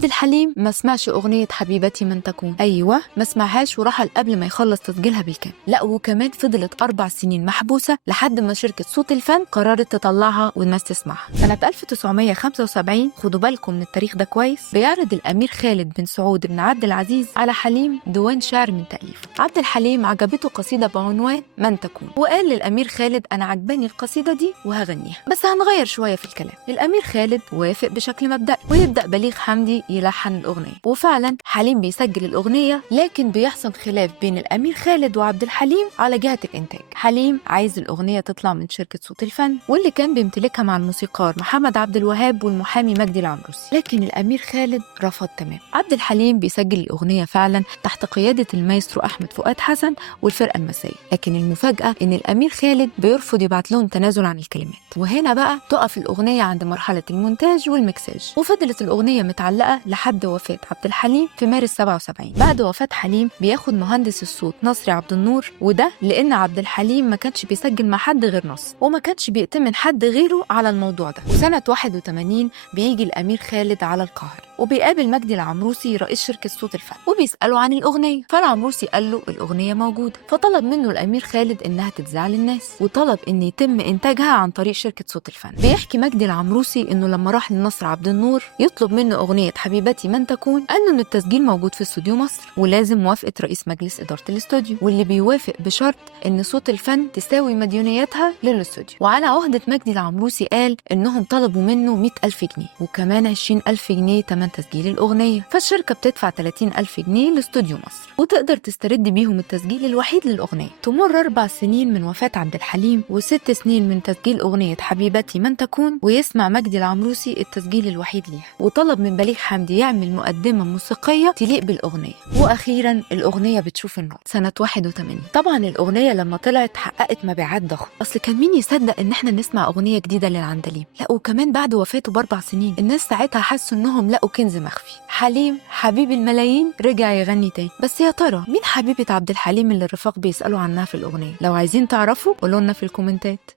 عبد الحليم ما سمعش أغنية حبيبتي من تكون، أيوة ما سمعهاش ورحل قبل ما يخلص تسجيلها بالكامل، لا وكمان فضلت 4 سنين محبوسة لحد ما شركة صوت الفن قررت تطلعها والناس تسمعها. سنة 1975 خدوا بالكم من التاريخ ده كويس، بيعرض الأمير خالد بن سعود بن عبد العزيز على حليم ديوان شعر من تأليفه. عبد الحليم عجبته قصيدة بعنوان من تكون، وقال للأمير خالد أنا عجباني القصيدة دي وهغنيها بس هنغير شوية في الكلام. الأمير خالد وافق بشكل مبدئي ويبدأ بليغ حمدي يلحن الأغنية، وفعلا حليم بيسجل الأغنية، لكن بيحصل خلاف بين الأمير خالد وعبد الحليم على جهة الإنتاج. حليم عايز الأغنية تطلع من شركة صوت الفن واللي كان بيمتلكها مع الموسيقار محمد عبد الوهاب والمحامي مجدي العمروسي، لكن الأمير خالد رفض تمام. عبد الحليم بيسجل الأغنية فعلا تحت قيادة المايسترو أحمد فؤاد حسن والفرقة المسائية، لكن المفاجأة إن الأمير خالد بيرفض يبعت لهم تنازل عن الكلمات، وهنا بقى تقف الأغنية عند مرحلة المونتاج والمكساج، وفضلت الأغنية متعلقة لحد وفاة عبد الحليم في مارس 77. بعد وفاة حليم بياخد مهندس الصوت نصري عبد النور، وده لأن عبد الحليم ما كانش بيسجل مع حد غير نصر وما كانش بيأتمن حد غيره على الموضوع ده. وسنة 81 بيجي الأمير خالد على القاهرة وبيقابل مجدي العمروسي رئيس شركة صوت الفن وبيسأله عن الأغنية، فالعمروسي قال له الأغنية موجودة، فطلب منه الأمير خالد إنها تتذاع للناس وطلب إن يتم إنتاجها عن طريق شركة صوت الفن. بيحكي مجدي العمروسي إنه لما راح لنصر عبد النور يطلب منه أغنية حبيبتي من تكون، قال له إن التسجيل موجود في استوديو مصر ولازم موافقة رئيس مجلس إدارة الاستوديو، واللي بيوافق بشرط إن صوت الفن تساوي مديونياتها للاستوديو. وعلى عهدة مجدي العمروسي قال إنهم طلبوا منه 100,000 جنيه وكمان 20,000 جنيه تمن تسجيل الأغنية، فالشركة بتدفع 30,000 جنيه لاستوديو مصر وتقدر تسترد بيهم التسجيل الوحيد للأغنية. تمر 4 سنين من وفاة عبد الحليم و6 سنين من تسجيل أغنية حبيبتي من تكون، ويسمع مجدي العمروسي التسجيل الوحيد ليها وطلب من بليغ حمدي يعمل مقدمة موسيقية تليق بالأغنية، وأخيرا الأغنية بتشوف النور سنة 81. طبعا الأغنية لما طلعت حققت مبيعات ضخمة، أصل كان مين يصدق إن احنا نسمع أغنية جديدة للعندليب، لا وكمان بعد وفاته ب4 سنين الناس ساعتها حسوا إنهم لقوا كنز مخفي. حليم حبيب الملايين رجع يغني تاني، بس يا ترى مين حبيبة عبد الحليم اللي الرفاق بيسألوا عنها في الأغنية؟ لو عايزين تعرفوا قولوا لنا في الكومنتات.